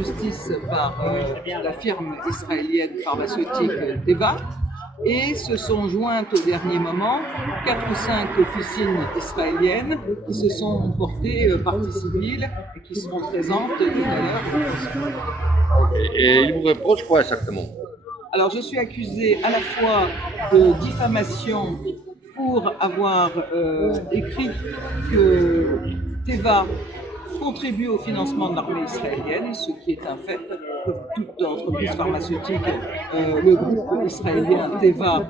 justice par la firme israélienne pharmaceutique Teva. Et se sont jointes au dernier moment 4 ou 5 officines israéliennes qui se sont portées partie civile et qui seront présentes tout à l'heure. Et ils vous reprochent quoi exactement? Alors je suis accusée à la fois de diffamation pour avoir écrit que Teva contribue au financement de l'armée israélienne, ce qui est un fait. Comme toute entreprise pharmaceutique, le groupe israélien Teva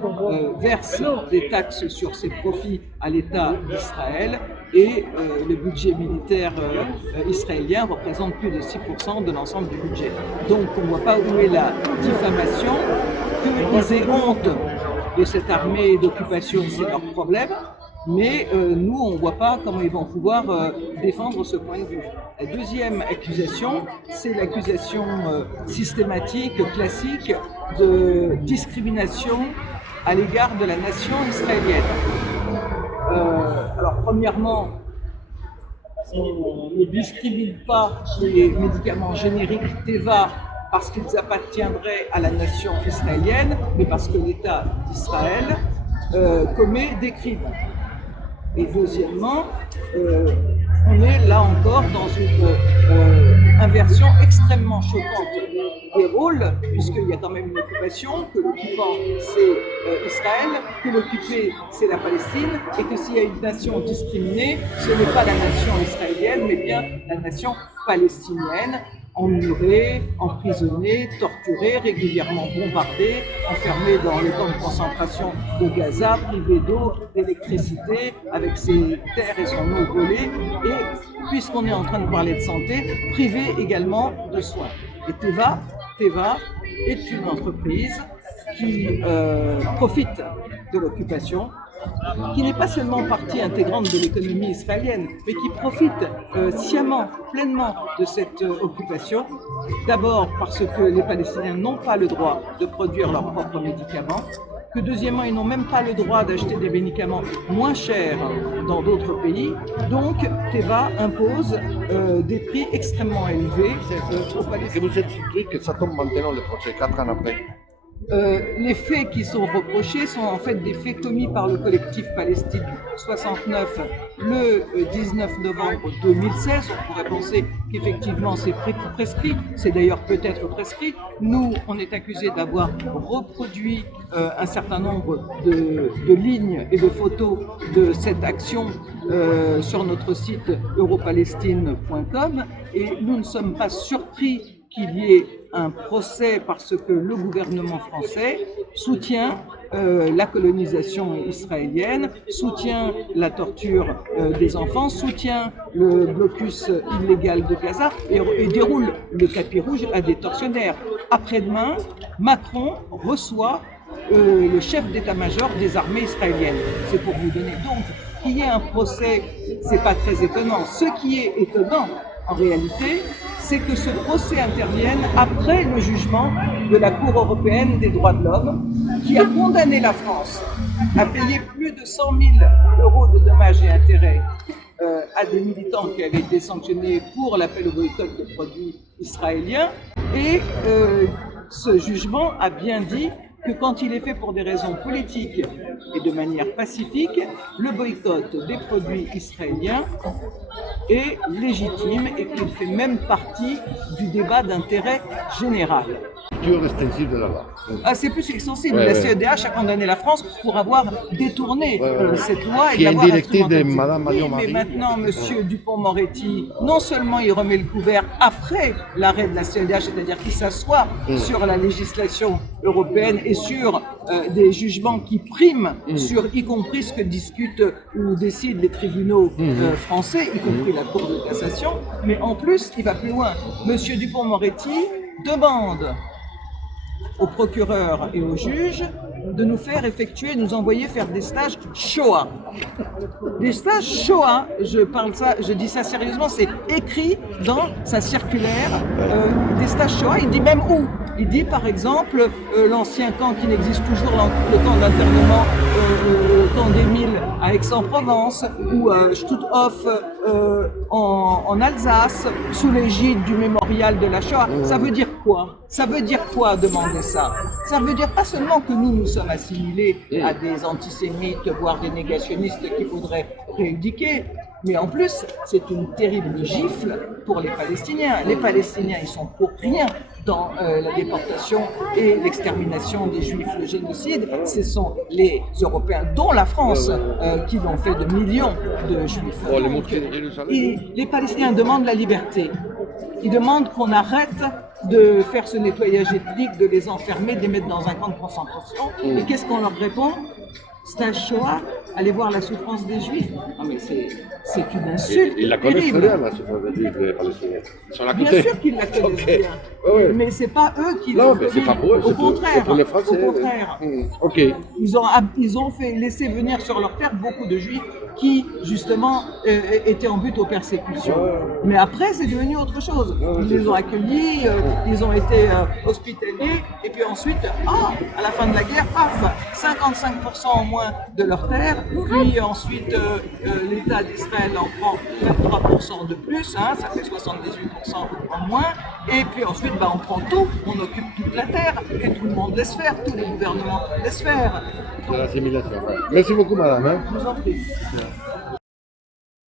verse des taxes sur ses profits à l'État d'Israël et le budget militaire israélien représente plus de 6% de l'ensemble du budget. Donc on ne voit pas où est la diffamation, qu'ils aient honte de cette armée d'occupation, c'est leur problème. Mais nous, on ne voit pas comment ils vont pouvoir défendre ce point de vue. La deuxième accusation, c'est l'accusation systématique, classique, de discrimination à l'égard de la nation israélienne. Alors, premièrement, on ne discrimine pas les médicaments génériques Teva parce qu'ils appartiendraient à la nation israélienne, mais parce que l'État d'Israël commet des crimes. Et deuxièmement, on est là encore dans une inversion extrêmement choquante des rôles, puisqu'il y a quand même une occupation, que l'occupant c'est Israël, que l'occupé c'est la Palestine, et que s'il y a une nation discriminée, ce n'est pas la nation israélienne, mais bien la nation palestinienne, emmurés, emprisonnés, torturés, régulièrement bombardés, enfermés dans les camps de concentration de Gaza, privés d'eau, d'électricité, avec ses terres et son eau volée, et puisqu'on est en train de parler de santé, privés également de soins. Et Teva est une entreprise qui profite de l'occupation, qui n'est pas seulement partie intégrante de l'économie israélienne, mais qui profite sciemment, pleinement de cette occupation. D'abord parce que les Palestiniens n'ont pas le droit de produire leurs propres médicaments, que deuxièmement, ils n'ont même pas le droit d'acheter des médicaments moins chers dans d'autres pays. Donc, Teva impose des prix extrêmement élevés aux Palestiniens. Et vous êtes surpris que ça tombe maintenant le procès 4 ans après? Les faits qui sont reprochés sont en fait des faits commis par le collectif Palestine 69 le 19 novembre 2016. On pourrait penser qu'effectivement c'est prescrit, c'est d'ailleurs peut-être prescrit. Nous, on est accusés d'avoir reproduit un certain nombre de lignes et de photos de cette action sur notre site europalestine.com et nous ne sommes pas surpris qu'il y ait un procès parce que le gouvernement français soutient la colonisation israélienne, soutient la torture des enfants, soutient le blocus illégal de Gaza et déroule le tapis rouge à des tortionnaires. Après-demain, Macron reçoit le chef d'état-major des armées israéliennes. C'est pour vous donner. Donc, qu'il y ait un procès, c'est pas très étonnant. Ce qui est étonnant, en réalité, c'est que ce procès intervienne après le jugement de la Cour européenne des droits de l'homme qui a condamné la France à payer plus de 100 000 euros de dommages et intérêts à des militants qui avaient été sanctionnés pour l'appel au boycott de produits israéliens. Et ce jugement a bien dit que quand il est fait pour des raisons politiques et de manière pacifique, le boycott des produits israéliens est légitime et qu'il fait même partie du débat d'intérêt général. Extensive de la loi. C'est plus extensive. La CEDH a condamné la France pour avoir détourné cette loi et l'avoir instrumentalisée. de Madame Mais maintenant, M. Dupond-Moretti, non seulement il remet le couvert après l'arrêt de la CEDH, c'est-à-dire qu'il s'assoit sur la législation européenne et sur des jugements qui priment sur y compris ce que discutent ou décident les tribunaux français, y compris la Cour de cassation, mais en plus, il va plus loin. M. Dupond-Moretti demande aux procureurs et aux juges de nous faire effectuer, nous envoyer faire des stages Shoah. Des stages Shoah, je dis ça sérieusement, c'est écrit dans sa circulaire, des stages Shoah, il dit même où. Il dit par exemple l'ancien camp qui n'existe toujours, le camp d'internement, le camp d'Émile à Aix-en-Provence, ou Stutthof en Alsace, sous l'égide du mémorial de la Shoah. Ça veut dire quoi? Ça veut dire quoi demander ça? Ça veut dire pas seulement que nous sommes assimilés à des antisémites, voire des négationnistes qu'il faudrait rééduquer, mais en plus, c'est une terrible gifle pour les Palestiniens. Les Palestiniens, ils sont pour rien dans la déportation et l'extermination des Juifs. Le génocide, ce sont les Européens, dont la France, qui l'ont fait de millions de Juifs. Oh, les mosquées de Jérusalem. Et les Palestiniens demandent la liberté. Ils demandent qu'on arrête de faire ce nettoyage ethnique, de les enfermer, de les mettre dans un camp de concentration. Et qu'est-ce qu'on leur répond? C'est un Shoah, allez voir la souffrance des Juifs. Non mais c'est une insulte. Ils la connaissent très terrible. bien, la souffrance des Juifs, les Palestiniens. Ils sont à Bien côté. sûr qu'ils la connaissent Ok. bien, Ouais. mais c'est pas eux qui Non, l'ont mais c'est commis. pas pour eux, Au c'est contraire, pour les Français. au contraire. Ok. Ils ont fait laisser venir sur leur terre beaucoup de Juifs qui, justement, étaient en but aux persécutions. Mais après, c'est devenu autre chose. Ils les ont accueillis, ils ont été hospitaliers, et puis ensuite, à la fin de la guerre, paf, 55% en moins de leur terre, puis ensuite, l'État d'Israël en prend 23% de plus, ça fait 78% en moins, et puis ensuite, on prend tout, on occupe toute la terre, et tout le monde laisse faire, tous les gouvernements laissent faire. De l'assimilation. Merci beaucoup, madame. Hein. Je vous en prie.